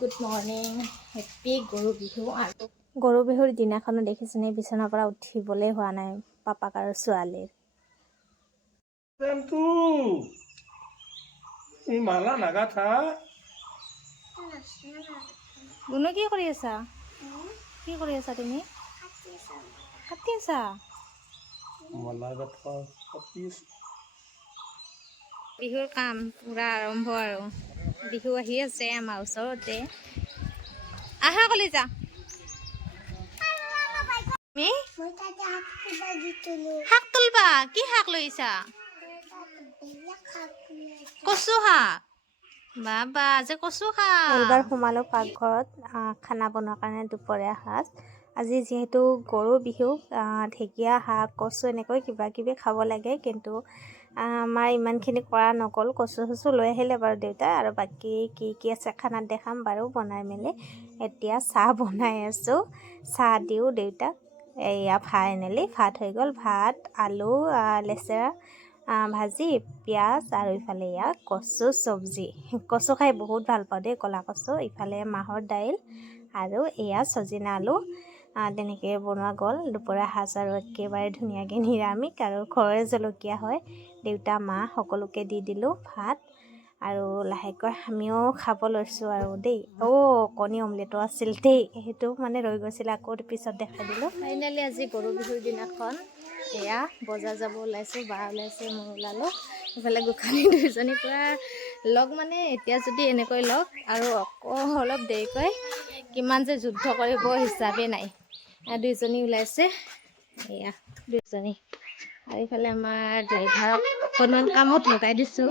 Good morning happy গৰু বিহু। আৰু গৰু বিহুৰ দিনাখনো দেখিছেনে বিচনাৰ পৰা উঠিবলৈ হোৱা নাই পাপাক আৰু ছোৱালীৰ। গুণু কি কৰি আছা? কি কৰি আছা তুমি? কাটি আছা? বিহুৰ কাম পুৰা আৰম্ভ আৰু বিহু আহি আছে আমাৰ ওচৰতে। আহা কলিজা। শাক তুলবা? কি শাক লৈছা? কচু শাক। বাবা যে কচু শাক। এইবাৰ সোমালো পাকঘৰত খানা বনোৱাৰ কাৰণে দুপৰীয়া সাজ। আজি যিহেতু গৰু বিহু, ঢেকীয়া শাক কচু এনেকৈ কিবা কিবি খাব লাগে, কিন্তু আমাৰ ইমানখিনি কৰা নগ'ল। কচু চচু লৈ আহিলে বাৰু দেউতাই, আৰু বাকী কি আছে খানাত দেখাম বাৰু বনাই মেলি। এতিয়া চাহ বনাই আছোঁ, চাহ দিওঁ দেউতাক। এয়া ফাইনেলি ভাত হৈ গ'ল। ভাত, আলু, লেচেৰা ভাজি, পিঁয়াজ, আৰু ইফালে এয়া কচু চব্জি। কচু খাই বহুত ভাল পাওঁ দেই, ক'লা কচু। ইফালে মাহৰ দাইল আৰু এয়া চজিনা আলু, তেনেকৈ বনোৱা গ'ল দুপৰীয়া সাজ। আৰু একেবাৰে ধুনীয়াকৈ নিৰামিষ আৰু ঘৰৰে জলকীয়া হয়। দেউতা মা সকলোকে দি দিলোঁ ভাত, আৰু লাহেকৈ আমিও খাব লৈছোঁ আৰু দেই। কণী অমলেটো আছিল দেই, সেইটো মানে ৰৈ গৈছিল, আকৌ পিছত দেখাই দিলোঁ। ফাইনেলি আজি গৰু বিহুৰ দিনাখন এয়া বজাৰ যাব ওলাইছোঁ, বা ওলাইছে মই ওলালোঁ। ইফালে গোসাঁনী দুইজনী পূৰা লগ, মানে এতিয়া যদি এনেকৈ লগ আৰু অলপ দেৰিকৈ কিমান যে যুদ্ধ কৰিব হিচাপে নাই। দুইজনী ওলাইছে, এয়া দুইজনী। আৰু ইফালে আমাৰ ড্ৰাইভাৰক অকণমান কামত লগাই দিছোঁ।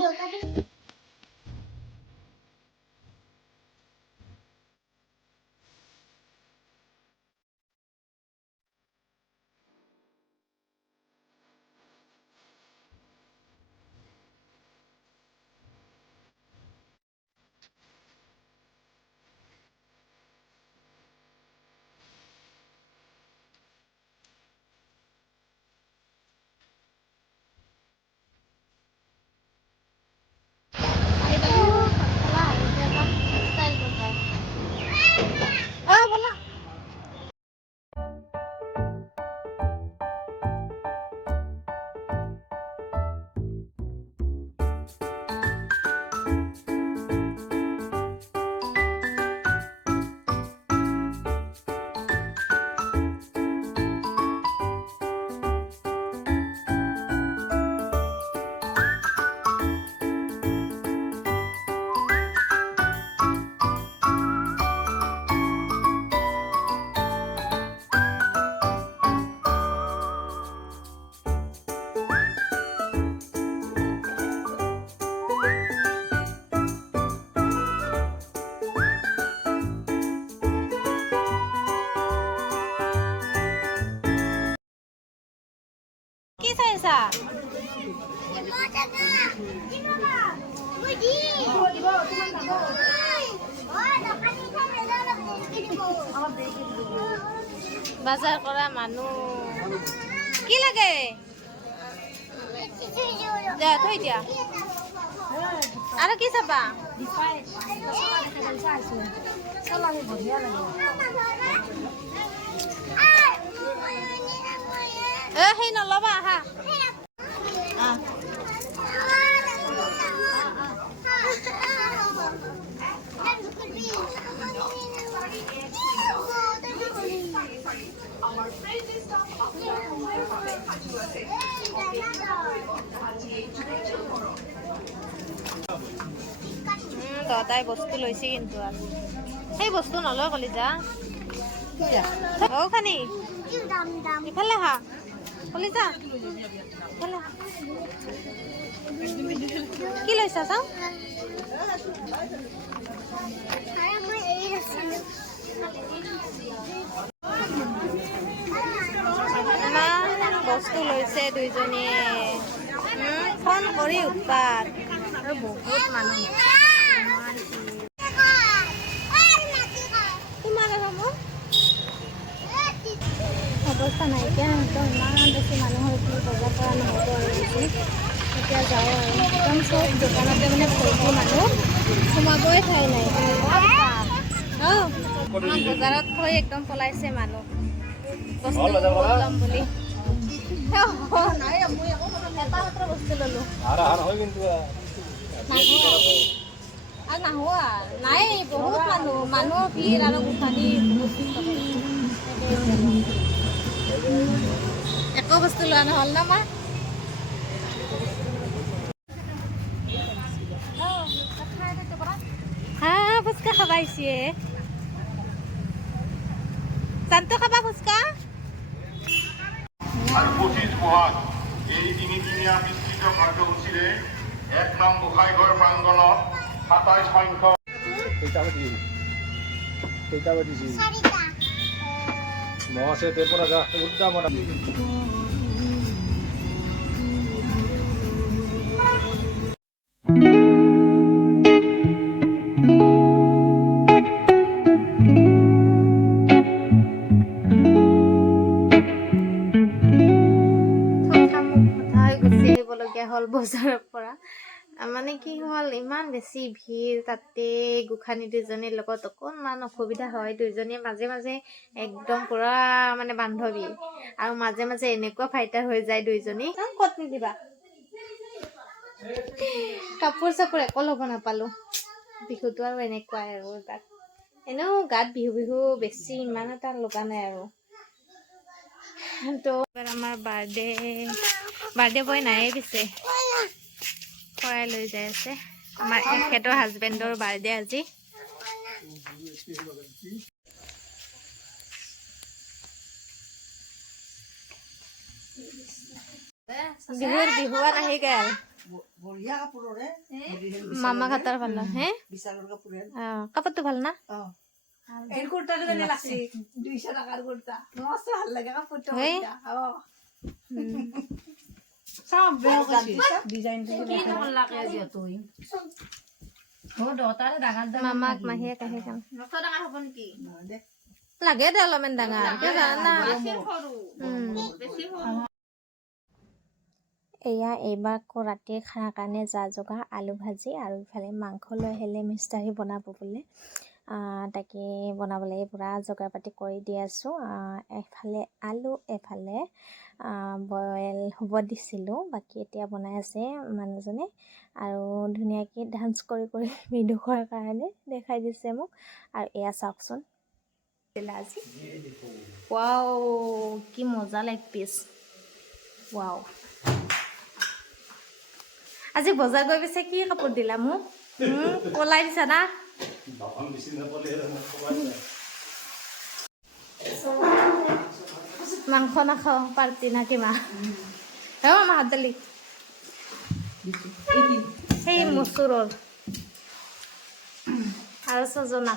কি চাইছা? বাজাৰ কৰা মানুহ কি লাগে? দে থৈ দিয়া। আৰু কি চাবা? সেই নল'বা, আহা। তই বস্তু লৈছে কিন্তু আজি সেই বস্তু নলয় কলিজা। খানি ইফালে হা কলিজা, কি লৈছা চাওঁ? বস্তু লৈছে দুইজনীয়ে, ফোন কৰি উৎপাত, আৰু বহুত মানুহ। অৱস্থা নাইকিয়া, একদম ইমান বেছি মানুহ হৈছিল, বজাৰ কৰা নহ'ব আৰু বেছি। এতিয়া যাওঁ আৰু একদম চব দোকানতে মানে ভৰ্তি মানুহ, সোমাবই ঠাই নাই। বজাৰত থৈ একদম পলাইছে মানুহ বস্তু ল'ম বুলি এটা মাত্ৰ বস্তু ল'লোঁ নাহো নাই বহুত মানুহৰ ভিৰ আৰু গোসানী একো বস্তু লোৱা নহ'ল ন মা হা ফুচকা খাবা আহিছে জানতো খাবা ফুচকা আৰু 25 বহাগ এই তিনিদিনীয়া বিস্তৃত কাৰ্যসূচীৰে 1 নং গোসাঁইঘৰ প্ৰাংগণত 27 সংখ্যক হ'ল বজাৰৰ পৰা মানে কি হ'ল ইমান বেছি ভিৰ তাতে গোসানী দুজনীৰ লগত অকণমান অসুবিধা হয় দুইজনীয়ে মাজে মাজে একদম পুৰা মানে বান্ধৱী আৰু মাজে মাজে এনেকুৱা ফাইটাৰ হৈ যায় দুইজনী ক'ত নিদিবা কাপোৰ চাপোৰ একো ল'ব নাপালোঁ বিহুটো আৰু এনেকুৱাই আৰু এইবাৰ এনেও গাত বিহু বিহু বেছি ইমান এটা লগা নাই আৰু তো এবাৰ আমাৰ বাৰ্থডে বয় নাইয়ে পিছে খৰাই লৈ যাই আছে আমাৰ এখেতৰ হাজবেণ্ডৰ বাৰ্থডে আজি বিহুৱান আহি গেল মামা ঘাটৰ ভাল হে কাপোৰটো ভাল না এই কুৰ্তাটো কেনে লাগছে 200 টাকাৰ কুৰ্তা মস্ত ভাল লাগে কাপোৰটো সব বেয়া কৈছে ডিজাইনটো কি ভাল লাগে যতই ও দতাৰে ডাঙৰ মামাক মাহিয়ে কাহে কাম মস্ত ডাঙৰ হ'ব নেকি লাগে দে অলপমান ডাঙৰ কিয় জানা এয়া এইবাৰ আকৌ ৰাতিৰ খানাৰ কাৰণে যা যোগাৰ আলু ভাজি আৰু ইফালে মাংস লৈ আহিলে মিষ্টাৰী বনাব বোলে তাকে বনাবলৈ পূৰা যোগাৰ পাতি কৰি দি আছোঁ এফালে আলু এফালে বইল হ'ব দিছিলোঁ বাকী এতিয়া বনাই আছে মানুহজনে আৰু ধুনীয়াকৈ ডান্স কৰি কৰি ভিডিঅ' কৰাৰ কাৰণে দেখাই দিছে মোক আৰু এয়া চাওকচোন আজি ৱাও কি মজা লাইক পিচ ৱাও আজি বজাৰ গৈ পিছে কি কাপোৰ দিলা মোক পলাই দিছা না মাংস নাখাওঁ পাৰ্টি না কিমা মামা হাত দালি সেই মচুৰৰ আৰু ছজনা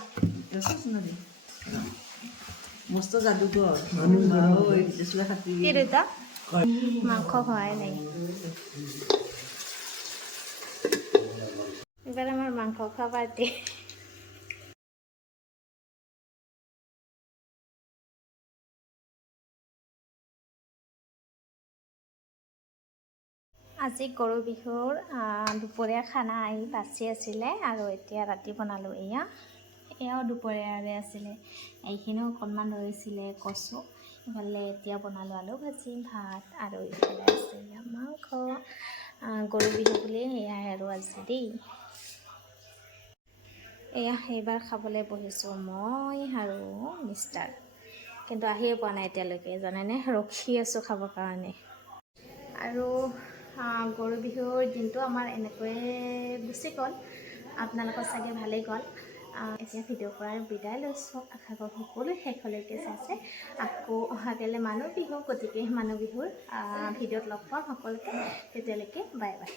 মস্ত যাদুকৰ কি দেউতা মাংস খোৱাই নাই এবাৰ আমাৰ মাংস খোৱা পাৰ্টি আজি গৰু বিহুৰ দুপৰীয়া খানা আহি বাচি আছিলে আৰু এতিয়া ৰাতি বনালোঁ এয়াও দুপৰীয়াৰে আছিলে এইখিনিও অকণমান ৰৈছিলে কচু ইফালে এতিয়া বনালোঁ আলু ভাজি ভাত আৰু ইফালে আছে মাংস গৰু বিহু বুলি এয়াই আৰু আজি দেই এইবাৰ খাবলৈ বহিছোঁ মই আৰু মিষ্টাৰ কিন্তু আহিয়ে পোৱা নাই এতিয়ালৈকে জানেনে ৰখি আছোঁ খাবৰ কাৰণে আৰু গৰু বিহুৰ দিনটো আমাৰ এনেকৈয়ে গুচি গ'ল আপোনালোকৰ চাগে ভালেই গ'ল এতিয়া ভিডিঅ'ৰ পৰা বিদায় লৈছোঁ আশা কৰোঁ সকলোৱে শেষলৈকে চাইছে আকৌ অহাকাইলৈ মানুহ বিহু গতিকে মানুহ বিহুৰ ভিডিঅ'ত লগ পাম সকলোকে তেতিয়ালৈকে বাই বাই